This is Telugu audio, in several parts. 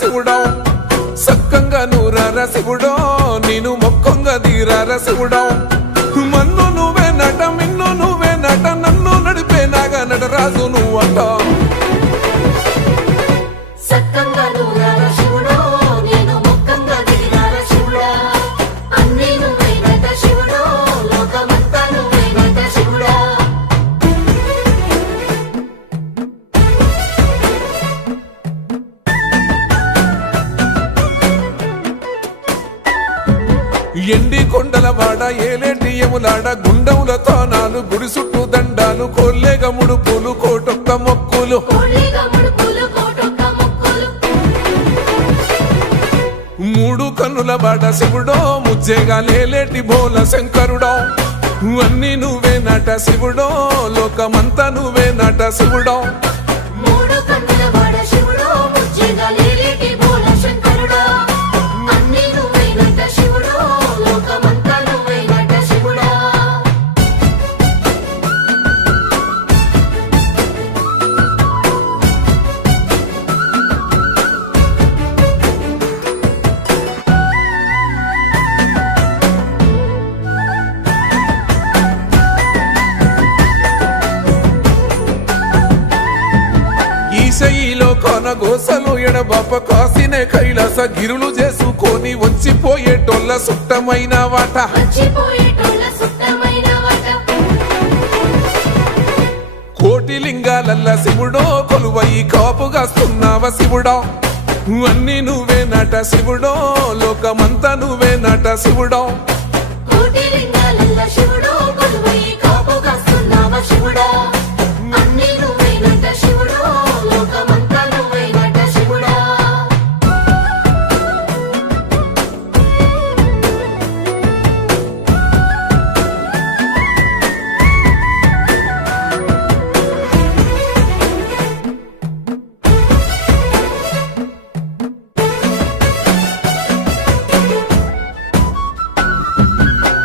శివుడో సక్కంగా నూరార శివుడో నేను మొక్కంగా దీరార శివుడో మన్ను నువ్వే నట మిన్ను నువ్వే నట నన్ను నడిపే నాగా నటరాజు నువ్వంట ఎండి కొండలవాడ ఏలేటి యములాడ గుండములతో నాలు గుడి చుట్టూ దండాలు కొల్లేగ ముడుపులు కోటొక్క మొక్కులు మూడు కన్నుల బాట శివుడో ముజ్జేగా లేలేటి బోల శంకరుడో అన్ని నువ్వే నట శివుడో లోకమంతా నువ్వే నట శివుడో ఈశయిలో కొనగోసలు ఎడబాప కాసినే కైలాస గిరులు చేసుకొని వచ్చిపోయేటోళ్ళ సుట్టమైన వాట కోటి లింగాలల్ల శివుడో కొలువయి కాపుగాస్తున్నావ శివుడో అన్ని నువ్వే నట శివుడో లోకమంతా నువ్వే నట శివుడో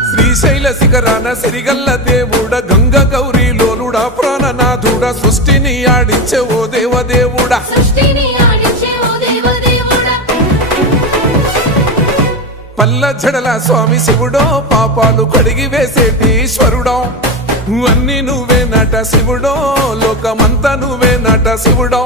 శ్రీశైల శిఖరాన సిరిగల్ల దేవుడ గంగ గౌరీ లోలుడా ప్రాణనాథుడ సృష్టిని ఆడించే ఓ దేవదేవుడా పల్ల జడల స్వామి శివుడో పాపాలు కడిగి వేసేటి ఈశ్వరుడో అన్ని నువ్వే నట శివుడో లోకమంతా నువ్వే నట శివుడో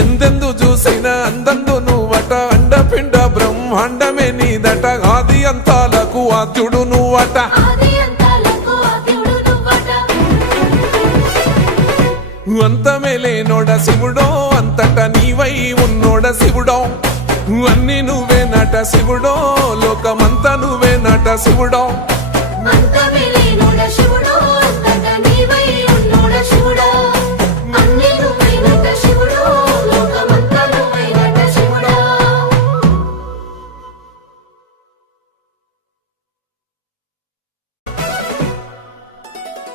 ఎందెందు చూసైనా అందందు నువ్వట అండపిండ బ్రహ్మాండమే నీదట ఆది అంతాలకు ఆద్యుడు నువ్వట అంతమే లేనోడ శివుడో అంతట నీవై ఉన్నోడ శివుడో అన్ని నువ్వే నట శివుడో లోకమంతా నువ్వే నట శివుడో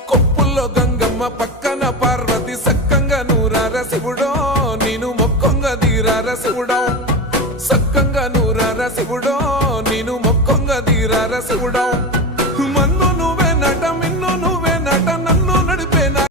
కొప్పుల్లో గంగమ్మ పక్కన పార్వతి సక్కంగా నూరార శివుడో నేను మొక్కంగా దీరార శివుడో సక్కంగా నూరార శివుడో నేను మొక్కంగా దీరార శివుడో మన్ను